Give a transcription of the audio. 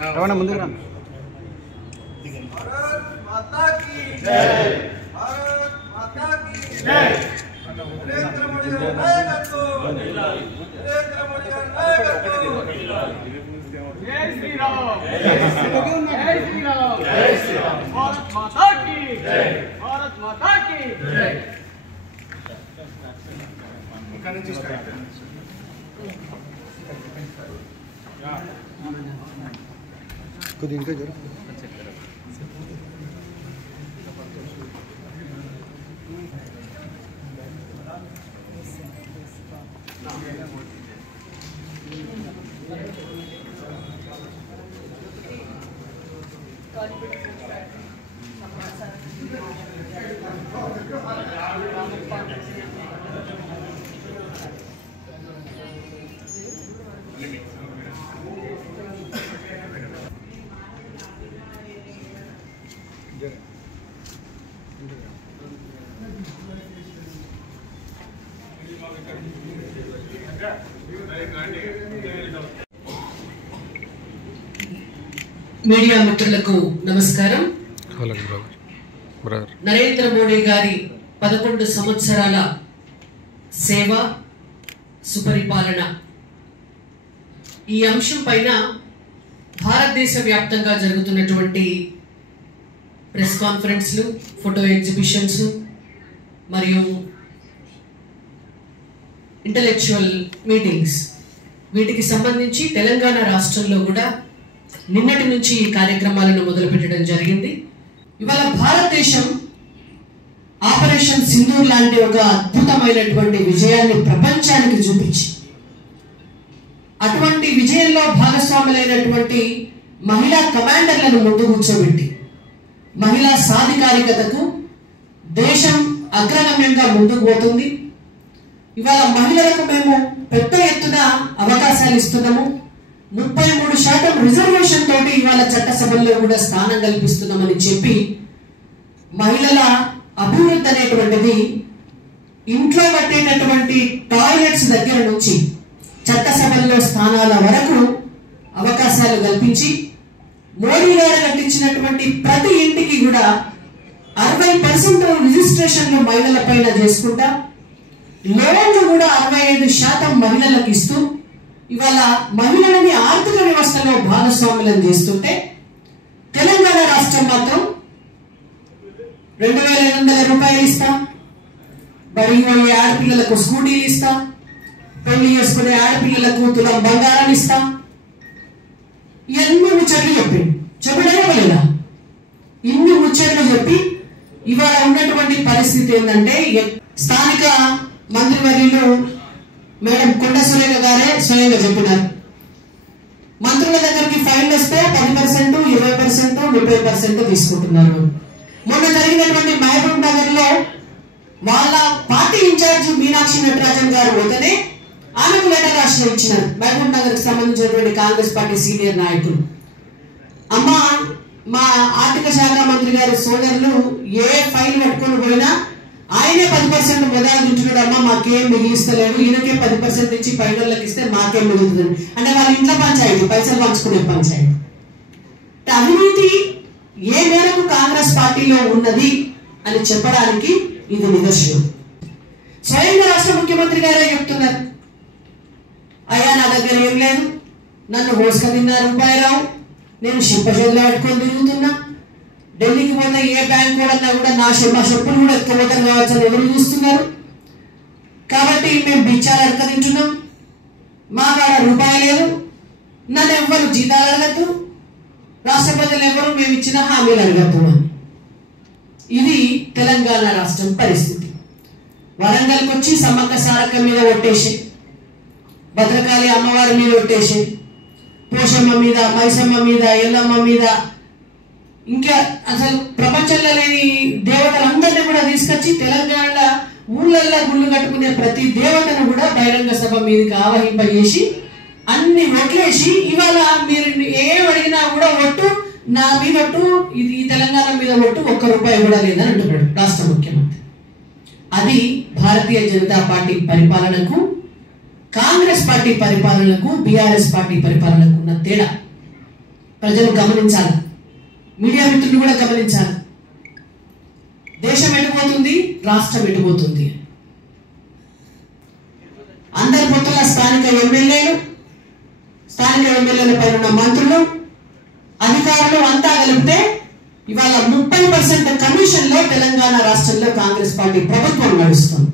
రవాణా ముందుకు రా. నరేంద్ర మోడీ గారి నాయకత్వం. జై శ్రీరామ్. జై శ్రీరామ్. జై శ్రీరామ్. భారత్ మాతా కీ జై. భారత్ మాతా కీ జై. ఇక్కడ నుంచి స్టార్ట్. కొద్దిగా ఇంకా జర మీడియా మిత్రులకు నమస్కారం. నరేంద్ర మోడీ గారి 11 సంవత్సరాల సేవ సుపరిపాలన ఈ అంశం పైన భారతదేశ వ్యాప్తంగా జరుగుతున్నటువంటి ప్రెస్ కాన్ఫరెన్స్లు, ఫోటో ఎగ్జిబిషన్స్ మరియు ఇంటలెక్చువల్ మీటింగ్స్ వీటికి సంబంధించి తెలంగాణ రాష్ట్రంలో కూడా నిన్నటి నుంచి ఈ కార్యక్రమాలను మొదలుపెట్టడం జరిగింది. ఇవాళ భారతదేశం ఆపరేషన్ సింధూర్ లాంటి ఒక అద్భుతమైనటువంటి విజయాన్ని ప్రపంచానికి చూపించి అటువంటి విజయంలో భాగస్వాములైనటువంటి మహిళా కమాండర్లను ముందు కూర్చోబెట్టి మహిళా సాధికారికతకు దేశం అగ్రగమ్యంగా ముందుకు పోతుంది. ఇవాళ మహిళలకు మేము పెద్ద ఎత్తున అవకాశాలు ఇస్తున్నాము. 33% రిజర్వేషన్ తోటి ఇవాళ చట్టసభల్లో కూడా స్థానం కల్పిస్తున్నామని చెప్పి మహిళల అభివృద్ధి అనేటువంటిది ఇంట్లో కట్టేటటువంటి టాయిలెట్స్ దగ్గర నుంచి చట్టసభల్లో స్థానాల వరకు అవకాశాలు కల్పించి మోడీ గారు కట్టించినటువంటి ప్రతి ఇంటికి కూడా 60% రిజిస్ట్రేషన్లు మహిళల పైన చేసుకుంటా లోన్లు కూడా 65% మహిళలకు ఇస్తూ ఇవాళ మహిళలని ఆర్థిక వ్యవస్థలో భాగస్వాములను చేస్తుంటే తెలంగాణ రాష్ట్రం మాత్రం 2800 రూపాయలు ఇస్తాం, బడికి పోయే ఆడపిల్లలకు స్కూటీలు ఇస్తాం, పెళ్లి చేసుకునే ఆడపిల్లలకు తులం బంగారం ఇస్తాం. ఇవన్నీ ముచ్చట్లు చెప్పడేమలేదా? ఇన్ని ముచ్చట్లు చెప్పి ఇవాళ ఉన్నటువంటి పరిస్థితి ఏంటంటే స్థానిక మంత్రివర్యులు మేడం కొండ సురేఖ గారే స్వయంగా చెప్పినారు. మంత్రుల దగ్గరికి ఫైల్ వస్తే 10%, 20%, 30% తీసుకుంటున్నారు. మొన్న జరిగినటువంటి మహబూబ్ నగర్ లో వాళ్ళ పార్టీ ఇన్ఛార్జ్ మీనాక్షి నటరాజన్ గారు పోతేనే ఆమెకు లెటర్ రాష్ట్రం ఇచ్చినారు. మహబూబ్ నగర్ కి సంబంధించినటువంటి కాంగ్రెస్ పార్టీ సీనియర్ నాయకులు, అమ్మ మా ఆర్థిక శాఖ మంత్రి గారి సోదరులు ఏ ఫైల్ పట్టుకొని పోయినా ఆయనే 10% మొదలు తింటున్నాడు, అమ్మ మాకేం మిగిలిస్తలేదు, ఈయనకే 10% ఇచ్చి పైనోళ్ళకి ఇస్తే మాకేం మిగులుతుంది అంటే వాళ్ళ ఇంట్లో పంచాయతీ, పైసలు పంచుకునే పంచాయతీ. అవినీతి ఏ మేరకు కాంగ్రెస్ పార్టీలో ఉన్నది అని చెప్పడానికి ఇది నిదర్శనం. స్వయంగా రాష్ట్ర ముఖ్యమంత్రి గారే చెప్తున్నారు, అయ్యా నా దగ్గర ఏం లేదు, నన్ను హోస్క తిన్నారు రూపాయరావు, నేను శింపజోల్లో పట్టుకొని తిరుగుతున్నా, ఢిల్లీకి పోతే ఏ బ్యాంక్ కూడా కూడా నా చెప్పులు కూడా ఎత్తుకోవడం కావచ్చు అని ఎవరు చూస్తున్నారు. కాబట్టి మేము బిచ్చాలు అడక తింటున్నాం, మా కాడ రూపాయి లేదు, నన్ను ఎవ్వరు జీతాలు అడగద్దు, రాష్ట్ర ప్రజలు ఎవరు మేము ఇచ్చిన హామీలు అడగద్దు అని. ఇది తెలంగాణ రాష్ట్రం పరిస్థితి. వరంగల్కి వచ్చి సమ్మక్క సారక్క మీద ఒట్టేసి, భద్రకాళి అమ్మవారి మీద ఒట్టేసి, పోషమ్మ మీద, మైసమ్మ మీద, ఎల్లమ్మ మీద, ఇంకా అసలు ప్రపంచంలో లేని దేవతలందరినీ కూడా తీసుకొచ్చి తెలంగాణ ఊళ్ళల్లో గుళ్ళు కట్టుకునే ప్రతి దేవతను కూడా బహిరంగ సభ మీదకి ఆవహింపజేసి అన్ని ఒట్లేసి ఇవాళ మీరు ఏం అడిగినా కూడా ఒట్టు నా మీద ఒట్టు, ఇది తెలంగాణ మీద ఒట్టు, ₹1 కూడా లేదని అంటున్నాడు రాష్ట్ర ముఖ్యమంత్రి. అది భారతీయ జనతా పార్టీ పరిపాలనకు, కాంగ్రెస్ పార్టీ పరిపాలనకు, బీఆర్ఎస్ పార్టీ పరిపాలనకు ఉన్న తేడా. ప్రజలు గమనించాలి, మీడియా మిత్రులు కూడా గమనించాలి. దేశం ఎటుపోతుంది, రాష్ట్రం ఎటుపోతుంది. అందరి పొత్తుల స్థానిక ఎమ్మెల్యేల పైన ఉన్న మంత్రులు, అధికారులు అంతా కలిపితే ఇవాళ 30% కమిషన్ లో తెలంగాణ రాష్ట్రంలో కాంగ్రెస్ పార్టీ ప్రభుత్వం నడుస్తుంది.